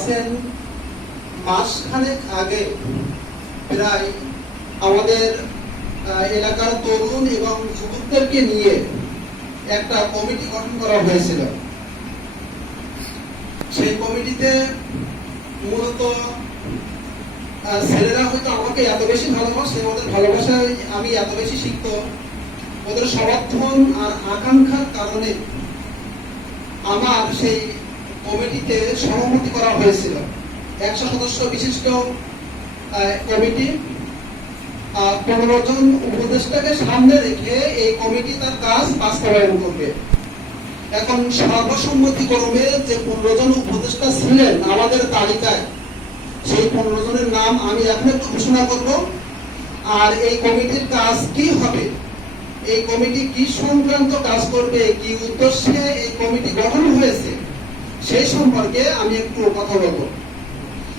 আছেন মাসখানেক আগে প্রায় আমাদের এলাকার তরুণ এবং যুবকদেরকে নিয়ে একটা কমিটি গঠন করা হয়েছিল। সেই কমিটিতে মূলত ছেলেরা হয়তো আমাকে এত বেশি ভালোবাসে, ওদের ভালোবাসায় আমি এত বেশি শিখত, ওদের সমর্থন আর আকাঙ্ক্ষার কারণে আমার সেই কমিটিতে সভাপতি করা হয়েছিল। 100 সদস্য বিশিষ্ট কমিটি, 15 জন উপদেষ্টাকে সামনে রেখে এই কমিটি তার কাজ বাস্তবায়ন করবে। এখন সর্বসম্মতিক্রমে যে 15 জন উপদেষ্টা ছিলেন আমাদের তালিকায়, সেই 15 জনের নাম আমি এখন একটু ঘোষণা করব। আর এই কমিটির কাজ কি হবে, এই কমিটি কি সংক্রান্ত কাজ করবে, কি উদ্দেশ্যে এই কমিটি গঠন হয়েছে, সেই সম্পর্কে আমি একটু কথা বলবো।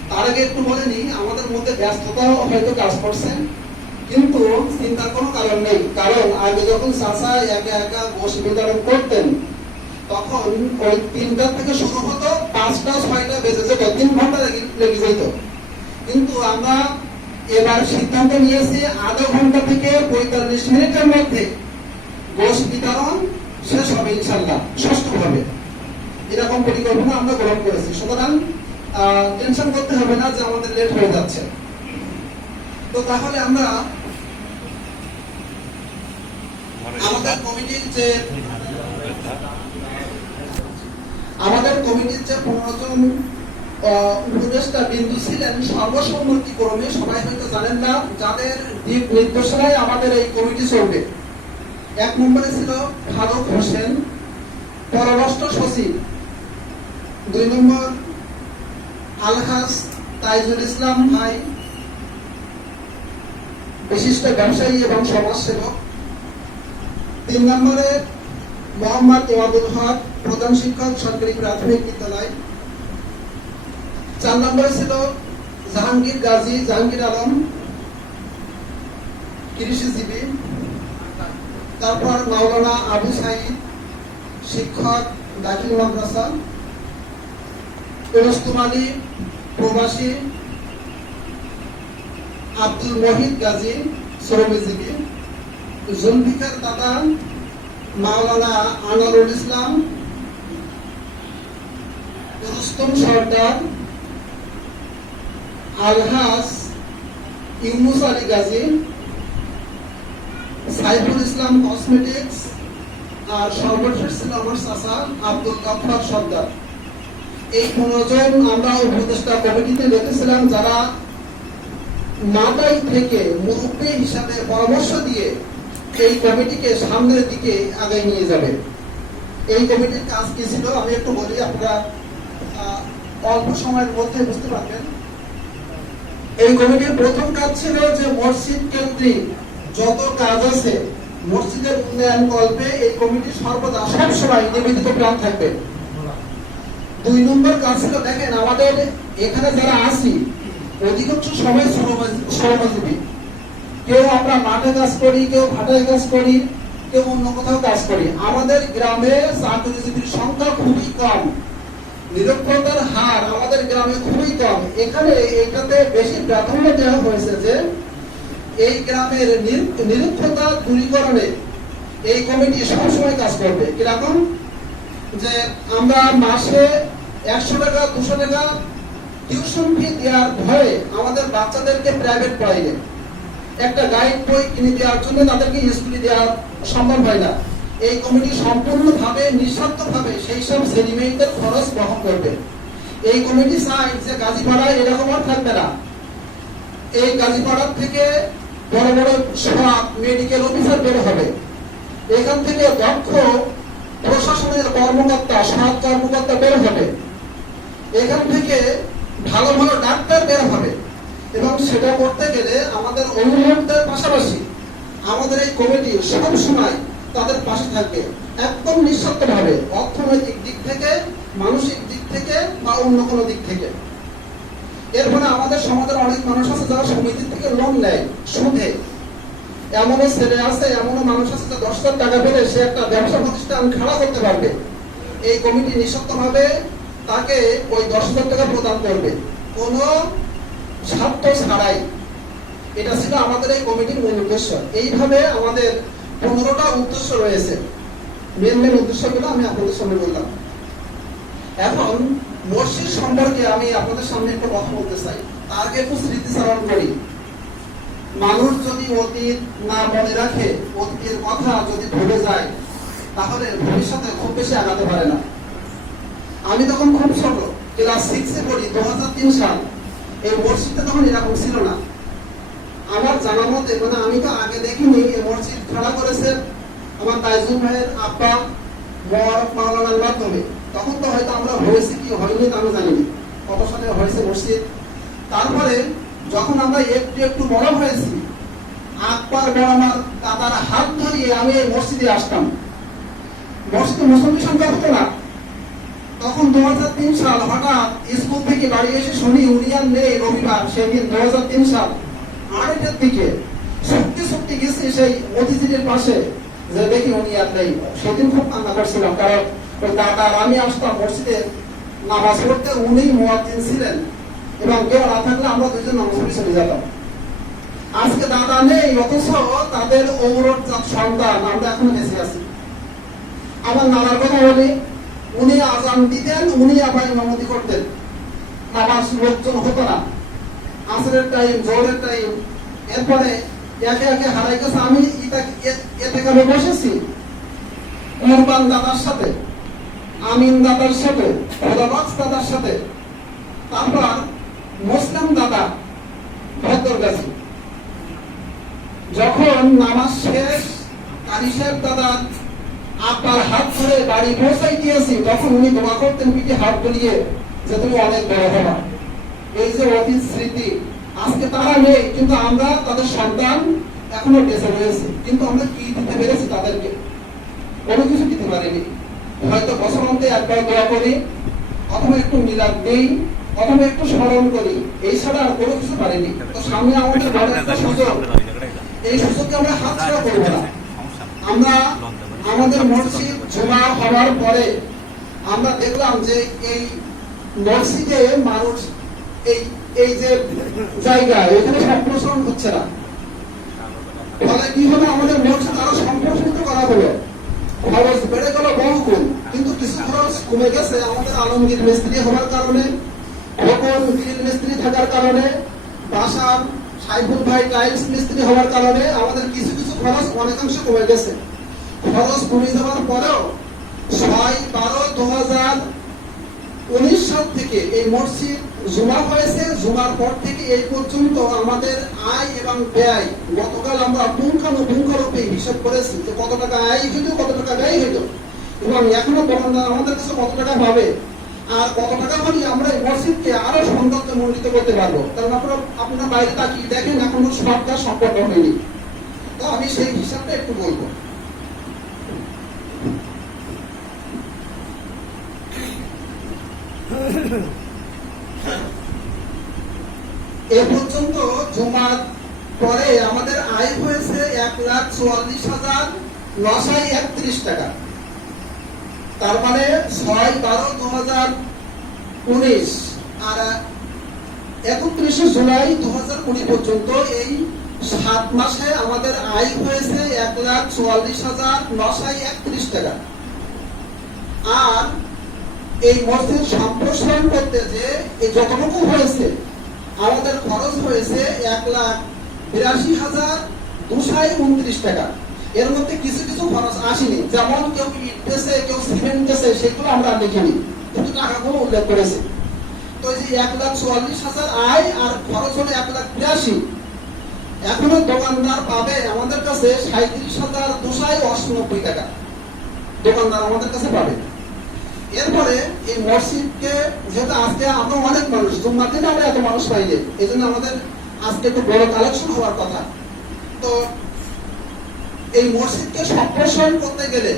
তার আগে একটু বলে নিই, আমাদের মধ্যে ব্যস্ততা হয়তো কাজ করছেন, কিন্তু চিন্তার কোনো কারণ নেই। কারণ আগে যখন চাচা একা একা গোশ বিতরণ করতেন, তখন ওই 3টা থেকে শুরু হতো, 5টা 6টা বেজে যেত, 3 ঘন্টা লেগে যেত। কিন্তু আমরা এবার সিদ্ধান্ত নিয়েছি আধা ঘন্টা থেকে 45 মিনিটের মধ্যে গোশ বিতরণ শেষ হবে ইনশাল্লাহ, সুষ্ঠুভাবে। এরকম পরিকল্পনা আমরা গ্রহণ করেছি। সুতরাং টেনশন করতে হবে না যে আমাদের লেট হয়ে যাচ্ছে। তো তাহলে আমরা আমাদের কমিটির যে 15 জন উপদেষ্টা বিন্দু ছিলেন, সর্বসম্মতিক্রমে, সবাই হয়তো জানেন না, যাদের দিক নির্দেশনায় আমাদের এই কমিটি চলবে। 1 নম্বরে ছিল ফারুক হোসেন, পররাষ্ট্র সচিব। 2 নম্বর আলহাজ তাইজুল ইসলাম ভাই, বিশিষ্ট ব্যবসায়ী এবং সমাজসেবক। 3 নম্বরে মোহাম্মদ ওয়াদুল হক, প্রধান শিক্ষক, সরকারি প্রাথমিক বিদ্যালয়। 4 নম্বরে ছিল জাহাঙ্গীর গাজী, জাহাঙ্গীর আলম, কৃষিজীবী। তারপর মাওলানা আবু সাইদ, শিক্ষক, দাখিল মাদ্রাসা। রুস্তম আলী, প্রবাসী। আব্দুল মহিদ গাজী, শ্রমজীবী। জুলফিকার দাদা, মাওলানা আনোয়ারুল ইসলাম, রুস্তম সর্দার, আলহাজ ইউনুস আলী গাজী, সাইফুল ইসলাম কসমেটিক্স। আর সর্বশেষ ছিল আমার চাচা আব্দুল গফফার সর্দার। এই 15 জন আমরা উপদেষ্টা কমিটিতে রেখেছিলাম, যারা মাথায় থেকে মুরব্বী হিসাবে পরামর্শ দিয়ে এই কমিটিকে সামনের দিকে আগায় নিয়ে যাবে। এই কমিটির কাজ কি ছিল আমি একটু বলি, আপনারা অল্প সময়ের মধ্যে বুঝতে পারবেন। এই কমিটির প্রথম কাজ ছিল যে মসজিদ কেন্দ্রিক যত কাজ আছে, মসজিদের উন্নয়ন কল্পে এই কমিটি সর্বদা সবসময় নিবেদিত প্রাণ থাকবে। 2 নম্বর কাজ ছিল, দেখেন আমাদের এখানে যারা আছি অধিকাংশ সময় শ্রমজীবী। কেউ আমরা মাঠে কাজ করি, কেউ ভাটায় কাজ করি, কেউ অন্য কোথাও কাজ করি। আমাদের গ্রামে চাকরিজীবীর সংখ্যা খুবই কম, নিরক্ষরতার হার আমাদের গ্রামে খুবই কম। এখানে এটাতে বেশি প্রাধান্য দেওয়া হয়েছে যে এই গ্রামের নিরক্ষরতা দূরীকরণে এই কমিটি সবসময় কাজ করবে। কিরকম, যে আমরা মাসে 100 টাকা 200 টাকা টিউশন ফি দেওয়ার ভয়ে আমাদের বাচ্চাদেরকে প্রাইভেট পড়াইলে একটা গাইড বই কিনে দেওয়ার জন্য তাদেরকে স্কুলে দেওয়া সম্ভব হয় না। এই কমিটি সম্পূর্ণভাবে নিঃস্বার্থভাবে সেই সব ছেলেমেয়েদের খরচ বহন করবে। এই কমিটি চায় যে গাজীপাড়ায় এরকম আর থাকবে না। এই গাজীপাড়ার থেকে বড় বড় সব মেডিকেল অফিসার বের হবে, এখান থেকে দক্ষ প্রশাসনের কর্মকর্তা, সৎ কর্মকর্তা বের হবে, এখান থেকে ভালো ভালো ডাক্তার বের হবে। এবং সেটা করতে গেলে আমাদের অভিভাবকদের পাশাপাশি আমাদের এই কমিটি সব সময় তাদের পাশে থাকবে, একদম নিঃস্বার্থভাবে, অর্থনৈতিক দিক থেকে, মানসিক দিক থেকে বা অন্য কোনো দিক থেকে। এর ফলে আমাদের সমাজের অনেক মানুষ আছে যারা সমিতি থেকে লোন নেয় সুদে। এমনও ছেলে আছে, এমনও মানুষ আছে যে 10,000 টাকা পেলে সে একটা ব্যবসা প্রতিষ্ঠান খাড়া করতে পারবে। এই কমিটি নিঃস্বার্থভাবে তাকে ওই 10,000 টাকা প্রদান প্রদান করবে, কোনো স্বার্থ ছাড়াই। এটা ছিল আমাদের এই কমিটির মূল উদ্দেশ্য। এইভাবে আমাদের 15টা উদ্দেশ্য রয়েছে। মেন উদ্দেশ্যগুলো আমি আপনাদের সামনে বললাম। এখন মসজিদ সম্পর্কে আমি আপনাদের সামনে একটু কথা বলতে চাই। তার আগে একটু স্মৃতিচারণ করি। মানুষ যদি অতীত না মনে রাখে, অতীতের কথা যদি ভুলে যায়, তাহলে ভবিষ্যতে খুব বেশি আগাতে পারে না। আমি তখন খুব ছোট, ক্লাস 6-এ পড়ি, 2003 সাল। এই মসজিদটা তখন এরকম ছিল না। আমার জানা মতে, মানে আমি তো আগে দেখিনি, এই মসজিদ খাড়া করেছে আমার তাইজুল ভাইয়ের আব্বা মাওলানার মাধ্যমে। তখন তো হয়তো আমরা হয়েছে কি হয়নি তা আমি জানি না, কত সালে হয়েছে মসজিদ। তারপরে যখন আমরা একটু একটু বড় হয়েছি, আকবর বড় আমার দাদার হাত ধরিয়ে আমি এই মসজিদে আসতাম। মসজিদে মুসল্লি সংখ্যা হতো না তখন। 2003 সাল হঠাৎ স্কুল থেকে বাড়ি এসে শুনি উনি আর নেই, রবিবার সেদিন 2003 সাল 8টার দিকে সত্যি গেছি সেই অতিথিদের পাশে, যে দেখি উনি আর নেই। সেদিন খুব কান্না করছিলাম, কারণ ওই দাদা আমি আসতাম মসজিদে নামাজ পড়তে, উনি মুয়াজ্জিন ছিলেন এবং কেউ না থাকলে আমরা দুজন নামাজ পড়ে চলে যেতাম। আজকে দাদা নেই, অথচ তাদের ঔরজাত সন্তান আমরা এখন বেঁচে আছি। আমার নানার কথা বলি, উনি আজান দিতেন, উনি আবার ইমামতি করতেন। নামাজ লোকজন হতো না, আসরের টাইম, জোহরের টাইম। এরপরে একে একে হারাই গেছে। আমি এতে কালে বসেছি কোরবান দাদার সাথে, আমিন দাদার সাথে, খোদাবাক্স দাদার সাথে, তারপর মুসলিম দাদা ভদ্রগাছি। যখন নামাজ শেষ, কারি সাহেব দাদা আপনার হাত ধরে বাড়ি পৌঁছাই দিয়েছি, তখন উনি দোয়া করতেন পিঠে হাত বুলিয়ে, যে তুমি অনেক বড় হবা। এই যে অতীত স্মৃতি, আজকে তারা নেই, কিন্তু আমরা তাদের সন্তান এখনো বেঁচে রয়েছে। কিন্তু আমরা কি দিতে পেরেছি তাদেরকে? কোনো কিছু দিতে পারিনি। হয়তো বছর অন্তে একবার দোয়া করি, অথবা একটু মিলাদ দিই, অথবা একটু স্মরণ করি, এই ছাড়া আর কোনো কিছু পারিনি। তো সামনে আমাদের বড় একটা সুযোগ, এই সুযোগকে আমরা হাতছাড়া করবো না। আমরা আমাদের মসজিদ জমা হওয়ার পরে আমরা দেখলাম যে এই মসজিদে মানুষ এই যে জায়গা, এখানে সম্প্রসারণ হচ্ছে না। ফলে কি হলো, আমাদের মসজিদ আরো সম্প্রসারিত করা হলো, খরচ বেড়ে গেল বহুগুণ। কিন্তু কিছু খরচ কমে গেছে আমাদের আলমগীর মিস্ত্রি হওয়ার কারণে, খোকন গ্রিল মিস্ত্রি থাকার কারণে, বাসার সাইফুল ভাই টাইলস মিস্ত্রি হওয়ার কারণে আমাদের কিছু খরচ অনেকাংশ কমে গেছে। খরচ কমে যাওয়ার পরেও 6/12/2019 সাল থেকে এই মসজিদ জমা হয়েছে। জমার পর থেকে এই পর্যন্ত আমাদের আয় এবং ব্যয়, গতকাল আমরা পুঙ্খানুপুঙ্খরূপে হিসাব করেছি যে কত টাকা আয় হইত, কত টাকা ব্যয় হইত, এবং এখনো দোকানদার আমাদের কাছে কত টাকা পাবে, আর কত টাকা হলে আমরা এই মসজিদকে আরো সৌন্দর্যমণ্ডিত করতে পারবো। কারণ আপনারা বাইরে তাকিয়ে দেখেন, এখনো সব কাজ সম্পন্ন হয়নি। তো আমি সেই হিসাবটা একটু বলবো। এ পর্যন্ত জুমার পরে আমাদের আয় হয়েছে 1,44,931 টাকা। তার মানে 6/12/2019 আর 31 জুলাই 2020 পর্যন্ত এই 7 মাসে আমাদের আয় হয়েছে 1,44,931 টাকা। আর এই মসজিদ সম্প্রসারণ করতে যে যতটুকু হয়েছে, আমাদের খরচ হয়েছে 1,82,229 টাকা। এর মধ্যে কিছু খরচ আসেনি, যেমন কেউ ইট দিয়েছে, কেউ সিমেন্ট দিয়েছে, সেগুলো আমরা লিখিনি, কিন্তু টাকাগুলো উল্লেখ করেছে। তো এই যে 1,44,000 আয় আর খরচ হলো 1,82,000। এখনো দোকানদার পাবে আমাদের কাছে 37,298 টাকা, দোকানদার আমাদের কাছে পাবে। এরপরে এই মসজিদকে, যেহেতু আজকে আমরা অনেক মানুষ, জুম্মার দিনে আমরা এত মানুষ পাইলে, এই জন্য আমাদের আজকে একটু বড় কালেকশন হওয়ার কথা। তো এই মসজিদকে সম্প্রসারণ করতে গেলে,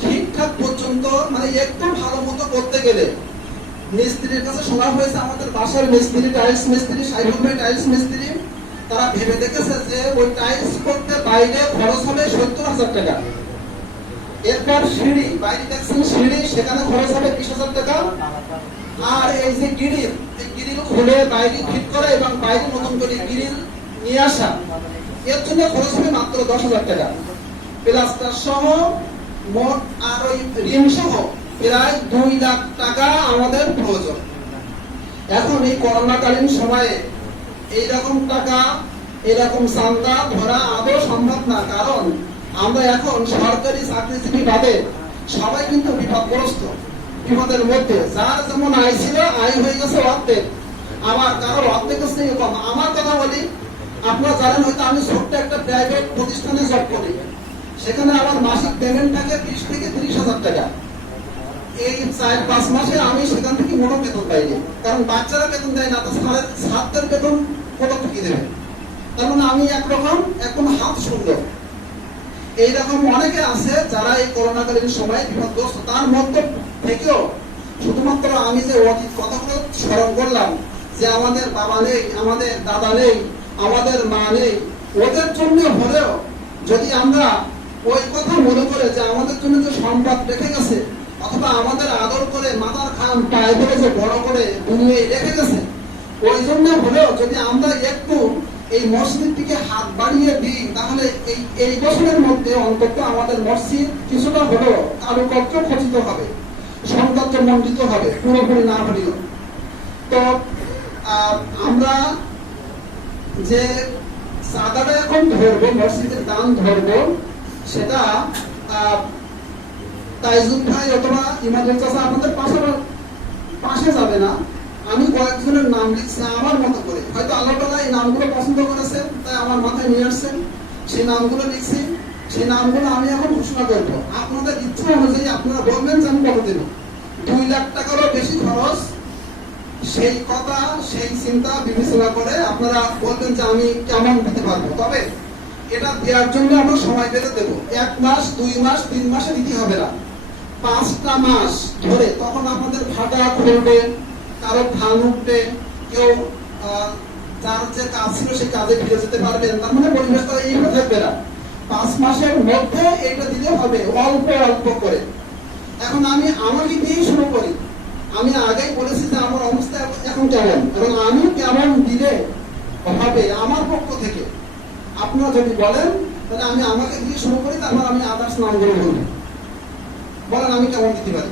ঠিকঠাক পর্যন্ত মানে একটু ভালো মতো করতে গেলে, মিস্ত্রির কাছে শোনা হয়েছে, আমাদের বাসার মিস্ত্রি, টাইলস মিস্ত্রি, সাইফুল ভাই টাইলস মিস্ত্রি, তারা ভেবে দেখেছে যে ওই টাইলস করতে বাইরে খরচ হবে 70,000 টাকা। এরপর সিঁড়ি, বাইরে দেখছেন সিঁড়ি, সেখানে খরচ হবে 20,000 টাকা। আর এই যে গ্রিল, এই খুলে বাইরে ফিট করা এবং বাইরে নতুন করে গ্রিল নিয়ে আসা, এর জন্য খরচ হবে মাত্র 10,000 টাকা। প্লাস্টার সহ মোট আর ওই ঋণ সহ প্রায় 2 লাখ টাকা আমাদের প্রয়োজন। এখন এই করোনাকালীন সময়ে এইরকম টাকা, এরকম চান্দা ধরা আদৌ সম্ভব না, কারণ আমরা এখন সরকারি চাকরিজীবী বাদে সবাই কিন্তু বিপদগ্রস্ত, বিপদের মধ্যে। যার যেমন আয় ছিল, আয় হয়ে গেছে অর্ধেক, আবার কারোর অর্ধেক থেকে কম। আমার কথা বলি, আপনারা জানেন হয়তো আমি ছোট্ট একটা প্রাইভেট প্রতিষ্ঠানে জব করি, সেখানে আমার মাসিক পেমেন্ট থাকে 20 থেকে 30,000 টাকা। এই 4-5 মাসে আমি সেখান থেকে মোটো বেতন পাইনি, কারণ বাচ্চারা বেতন দেয় না, তাদের ছাত্রের বেতন কোথা থেকে দেবে? তার মানে আমি একদম হাত শূন্য। এইরকম অনেকে আছে যারা এই করোনাকালীন সময়ে বিপদগ্রস্ত। তার মধ্যে থেকেও শুধুমাত্র আমি যে অতীত কথাগুলো স্মরণ করলাম, যে আমাদের বাবা নেই, আমাদের দাদা নেই, আমাদের মা নেই, ওদের জন্য হলেও যদি আমরা ওই কথা মনে করে যে আমাদের জন্য যে সম্পদ রেখে গেছে, অথবা আমাদের আদর করে মাথার খাম পায়ে ধরে যে বড় করে দুনিয়ায় রেখে গেছে, ওই জন্য হলেও যদি আমরা একটু এই মসজিদের দিকে হাত বাড়িয়ে দিই, তাহলে এই বছরের মধ্যে অন্তত আমাদের মসজিদ কিছুটা হলেও কারুকার্য খচিত হবে, সৌন্দর্য মণ্ডিত হবে, পুরোপুরি না হলেও। তো আমরা যে চাঁদাটা এখন ধরবো, মসজিদের দান ধরবো, সেটা তাইজুল ভাই অথবা ইমাদুল চাচা আপনাদের পাশে যাবে না। আমি কয়েকজনের নাম লিখছি আমার মতো করে, হয়তো আল্লাহ তাআলা এই নামগুলো পছন্দ করেছেন, তাই আমার মাথায় নিয়ে আসছেন, সেই নামগুলো লিখছি। সেই নামগুলো আমি এখন ঘোষণা করবো। আপনাদের ইচ্ছা অনুযায়ী আপনারা বলবেন যে আমি কত দেব। 2 লাখ টাকারও বেশি খরচ, সেই কথা, সেই চিন্তা বিবেচনা করে আপনারা বলবেন যে আমি কেমন দিতে পারবো। তবে এটা দেওয়ার জন্য আমরা সময় পেতে দেবো। 1 মাস, 2 মাস, 3 মাসে দিতে হবে না, 5টা মাস ধরে। তখন আপনাদের ভাটা খুলবে, কারো ধান উঠবে, কেউ যার যে কাজ ছিল সেই কাজে ফিরে যেতে পারবেন। তার মানে পরিবেশটা এইভাবে থাকবে না। 5 মাসের মধ্যে এটা দিতে হবে, অল্প অল্প করে। এখন আমি আমাকে দিয়েই শুরু করি। আমি আগেই বলেছি যে আমার অবস্থা এখন কেমন, এবং আমি কেমন দিলে হবে আমার পক্ষ থেকে। আপনারা যদি বলেন তাহলে আমি আমাকে দিয়ে শুরু করি, তারপর আমি আদার্স নামগুলো বলবো। বলেন আমি কেমন দিতে পারি।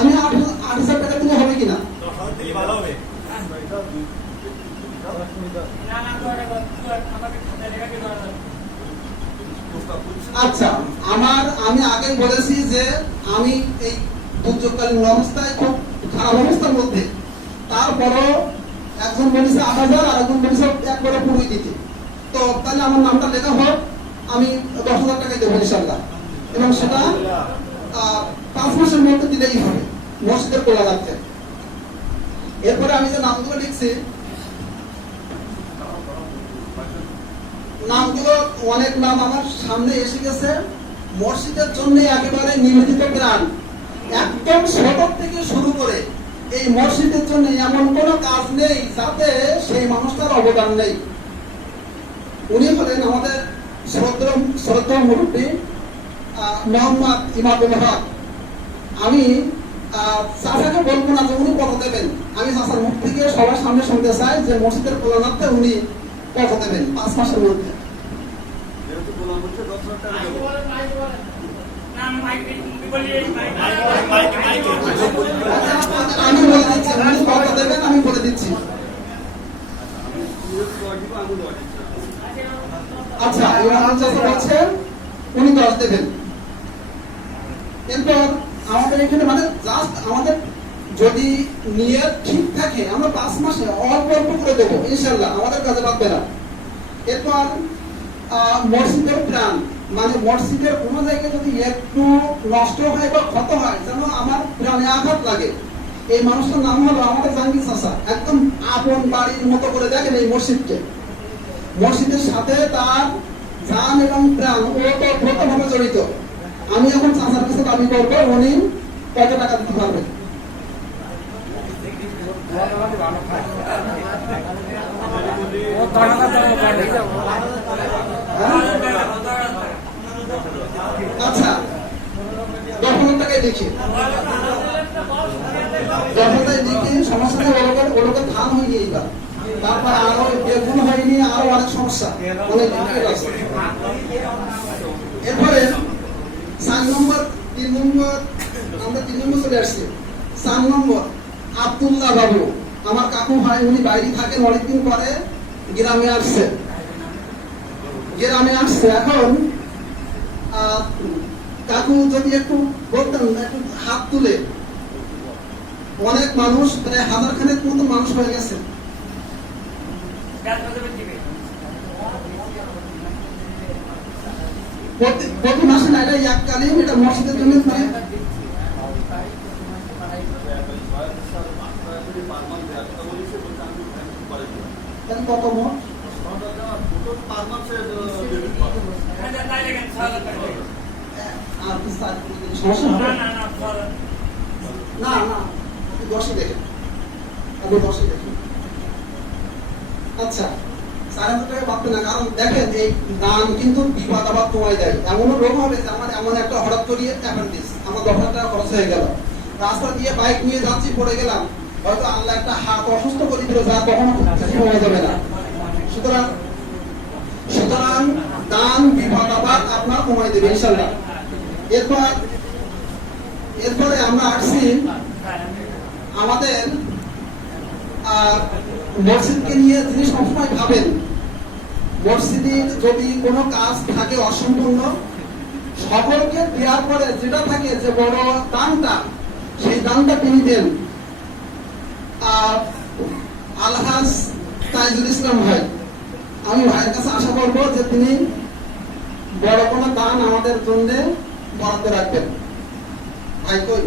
আমি 8,000 টাকা দিলে হবে কিনা? আচ্ছা, আমি আগেই বলেছি যে আমি এই দুর্যোগকালীন অবস্থায় খুব খারাপ অবস্থার মধ্যে, তারপরও একজন বলেছে 8,000, আর একজন বলেছে একবারে পুরোই দিতে। তো তাহলে আমার নামটা লেখা হোক, আমি 10,000 টাকাই দেবো ইনশাল্লাহ, এবং সেটা 5 মাসের মধ্যে দিলেই হবে মসজিদের খোলা রাখতে। এরপরে আমি যে নামগুলো লিখছি, নামগুলো অনেক নাম আমার সামনে এসে গেছে। মসজিদের জন্য একেবারে নিবেদিত প্রাণ, একদম ছোট থেকে শুরু করে এই মসজিদের জন্য এমন কোনো কাজ নেই যাতে সেই মানুষটার অবদান নেই। উনি হলেন আমাদের শ্রদ্ধা মুরব্বী মোহাম্মদ ইমাদুল হক। আমি চাচাকে বলবো না যে উনি কত দেবেন, আমি চাচার মুখ থেকে সবার সামনে শুনতে চাই যে মসজিদের প্রধানার্থে উনি কত দেবেন 5 মাসের মধ্যে। আমি বলে দিচ্ছি উনি কত দেবেন, আমি বলে দিচ্ছি। আচ্ছা, ইমাম চাচা বলছেন উনি 10 দেবেন। এরপর আমাদের এখানে মানে জাস্ট আমাদের যদি নিয়ত ঠিক থাকে, আমরা 5 মাসে অল্প অল্প করে দেবো ইনশাল্লাহ, আমাদের কাজে লাগবে না। এরপর মসজিদের প্রাণ, মানে মসজিদের কোনো জায়গায় যদি একটু নষ্ট হয় বা ক্ষত হয়, যেন আমার প্রাণে আঘাত লাগে, এই মানুষটার নাম হলো আমাদের জাহাঙ্গীর চাচা। একদম আপন বাড়ির মতো করে দেখেন এই মসজিদকে। মসজিদের সাথে তার জান এবং প্রাণ ওতপ্রোতভাবে জড়িত। আমি এখন চাচার কাছে দাবি করবো উনি কত টাকা দিতে পারবেন। আচ্ছা, 10,000 টাকায় দেখি। দফাতে লিখে সমস্যা নেই, ওগুলোকে ধান হয়নি এইবার, তারপর আরো বেগুন হয়নি, আরো অনেক সমস্যা অনেক আছে। এরপরে 4 নম্বর 3 নম্বর আমরা 3 নম্বর চলে আসছি। 4 নম্বর আব্দুল্লাহ বাবু, আমার কাকু ভাই, উনি বাইরে থাকেন, অনেকদিন পরে গ্রামে আসছে। এখন কাকু যদি একটু বলতেন, একটু হাত তুলে, অনেক মানুষ, প্রায় 1000 খানেক মতো মানুষ হয়ে গেছে। প্রতি মাসে না, এটা এককালীন, এটা মসজিদের জন্য কত মোট না না 10 দেখেন, আপনি 10 দেখেন। আচ্ছা, 4000 টাকা পাবেন না, কারণ দেখেন এই দান কিন্তু বিপদ আবার কমাই দেয়। এমনও রোগ হবে যে আমার এমন একটা হঠাৎ করিয়ে অ্যাপেন্ডিক্স, আমার 10,000 টাকা খরচ হয়ে গেল, রাস্তা দিয়ে বাইক নিয়ে যাচ্ছি, পড়ে গেলাম, হয়তো আল্লাহ একটা হাত অসুস্থ করে দিল, যা কখনো হয়ে যাবে না। সুতরাং দান বিপদ আবার আপনার কমাই দেবে ইনশাআল্লাহ। এরপরে আমরা আসছি আমাদের মসজিদকে নিয়ে। যিনি সবসময় ভাবেন মসজিদের যদি কোনো কাজ থাকে অসম্পূর্ণ, সকলকে দেওয়ার পরে যেটা থাকে যে বড় দানটা, সেই দানটা তিনি দেন। আলহাজ তাইজুল ইসলাম ভাই, আমি ভাইয়ের কাছে আশা করবো যে তিনি বড় কোনো দান আমাদের জন্য বরাদ্দ রাখবেন। ভাই কই?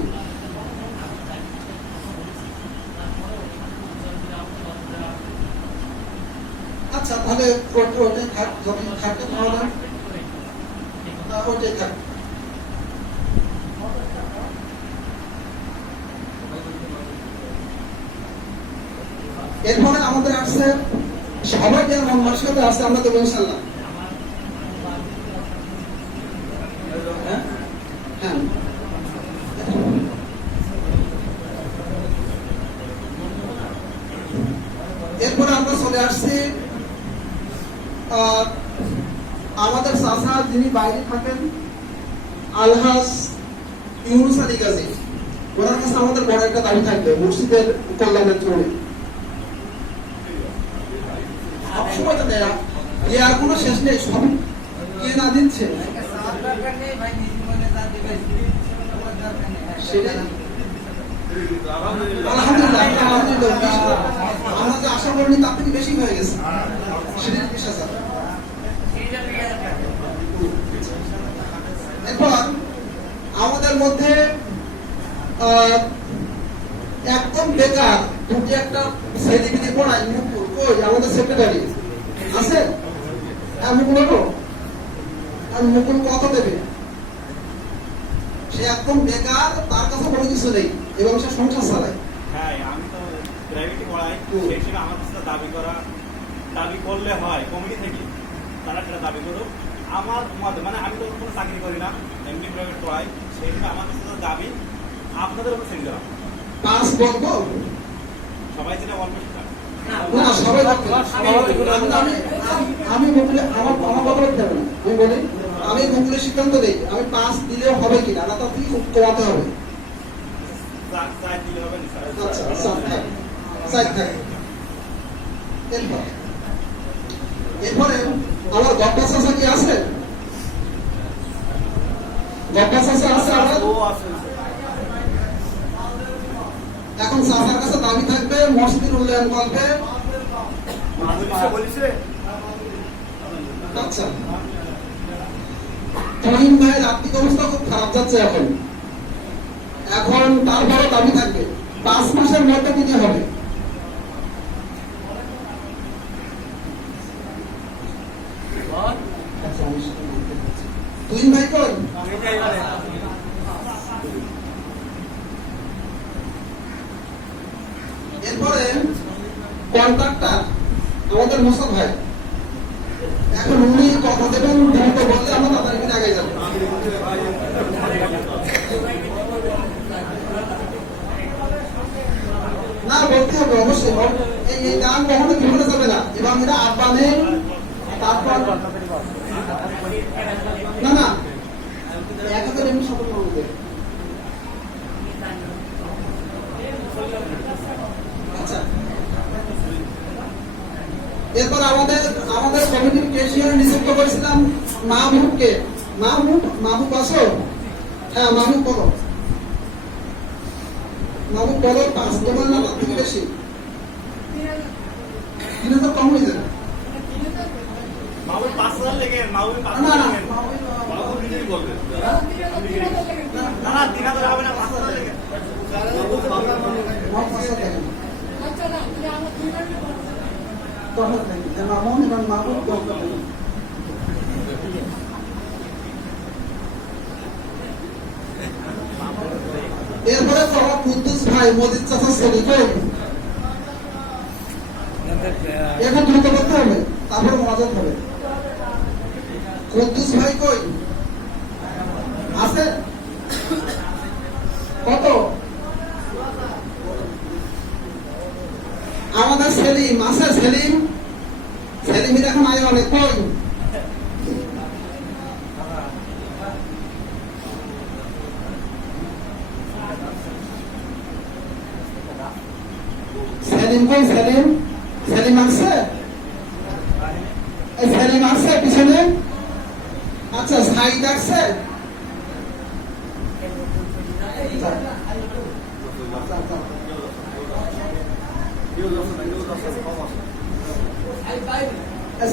আচ্ছা, তাহলে ওটাই থাক, যদি থাকে তাহলে ওটাই থাক। এরপরে আমাদের আসছে সবাই যে মন মানসিকতা আছে, আমরা তো ইনশাআল্লাহ। হ্যাঁ, এরপরে আমরা চলে আসছি আমাদের চাচা যিনি বাইরে থাকেন, আলহাজ ইউনুস আলী গাজী, ওনার কাছে আমাদের বড় একটা দাবি থাকবে মসজিদের কল্যাণের জন্য। সবসময় তো দেয়া, আর কোনো শেষ নেই, সব কে না দিচ্ছে আলহামদুলিল্লাহ। আমরা যে আশা করিনি তার থেকে বেশি হয়ে গেছে, সেটা 20,000। এরপর আমাদের মধ্যে একদম বেকার দুটি একটা ছেলেপিলে পড়ায়, মুকুল কই আমাদের সেক্রেটারি আছে? মুকুল কত দেবে? সে একদম বেকার, তার কাছে কোনো কিছু নেই এবং সে সংসার চালায়। হ্যাঁ, আমি তো প্রাইভেটে পড়াই, সেই হিসেবে আমার কাছে দাবি করলে হয় কমিটি থেকে, তারা সেটা দাবি করুক। আমার মানে আমি তো কোনো চাকরি করি না, এমনি প্রাইভেট পড়াই, সেই হিসেবে আমার কাছে দাবি আপনাদের উপর সেন্ড করা। পাঁচ বলবো সবাই যেটা অল্প শিক্ষা না, সবাই আমি মুকুলে আমার কথা বলতে হবে না, আমি বলি আমি মুকুলের সিদ্ধান্ত নেই, আমি 5 দিলেও হবে কিনা, না তো খুব কমাতে হবে। এরপরে আমার গপ্পা চাষা কি আছে? গপ্পা চাষা আছে আমার। এখন চাষার কাছে দাবি থাকবে মসজিদের উন্নয়ন করবে। আচ্ছা, তহিন ভাইয়ের আর্থিক অবস্থা খুব খারাপ যাচ্ছে এখন তারপরে দাবি থাকবে 5 মাসের মধ্যে দিতে হবে। তহিন ভাই কই? এরপরে কন্ট্রাক্টর আমাদের মোসাদ ভাই, এখন উনি কথা দেবেন, দ্রুত বললে আমরা তাড়াতাড়ি আগে যাবো। বলতে হবে অবশ্যই। এই দান কখনো বিফলে যাবে না, এবং এটা আহ্বানের তারপর না না 1000 এমনি শপথ করবে। আচ্ছা, এরপর আমাদের কমিটির কেশিয়ার নিযুক্ত করেছিলাম মাহবুবকে। মাহবুব আসো, হ্যাঁ মাহবুব বলো, মাহবুব বলো। 5 তোমার না তার থেকে বেশি? 3000 কম হয়ে যাবে। মাহবুব 5000 লেগে, মাহবুব না 5000 না লেগে। মাহবুব নিজেই বলবে। না না 3000 হবে না, 5000 লেগে। মাহবুব 500 দেখেন তখন দেখেন মামুন এবং মাহবুব দেখেন। এরপরে বাবা কুদ্দুস ভাই মজিদ চাচা ছেলে কই? এখন দ্রুত করতে হবে, তারপর মজাদ হবে। কুদ্দুস ভাই কই আছে? কত? আমাদের সেলিম আছে? সেলিমের এখন আয় অনেক কই? সেলিম কই? সেলিম আসছে? সেলিম আসছে পিছনে? আচ্ছা, সাইদ আসছে?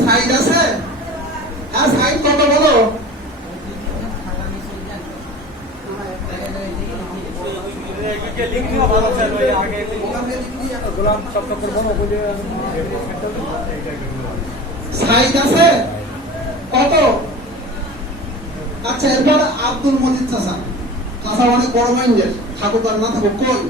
সাইদ আছে? হ্যাঁ সাইদ কত বলো? সাইদ আছে কত? আচ্ছা, এরপর আব্দুল মজিদ চাচা অনেক বড় মাইন্ডের, থাকুক আর না থাকুক কই?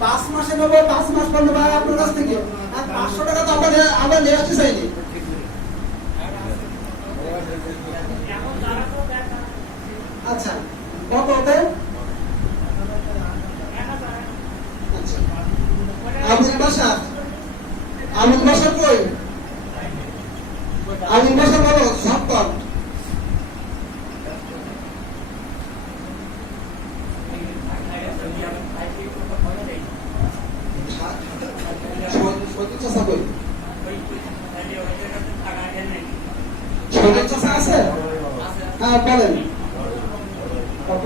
5 মাসে নেবো, 5 মাস পর নেবো আপনার কাছ থেকে, আর 500 টাকা তো আমরা নিয়ে আসতে চাইনি। আচ্ছা, কত ওতে? আচ্ছা, আবুল বাসার কই? আবুল বাসার বলো ঝটপট। আছে? হ্যাঁ বলেন কত?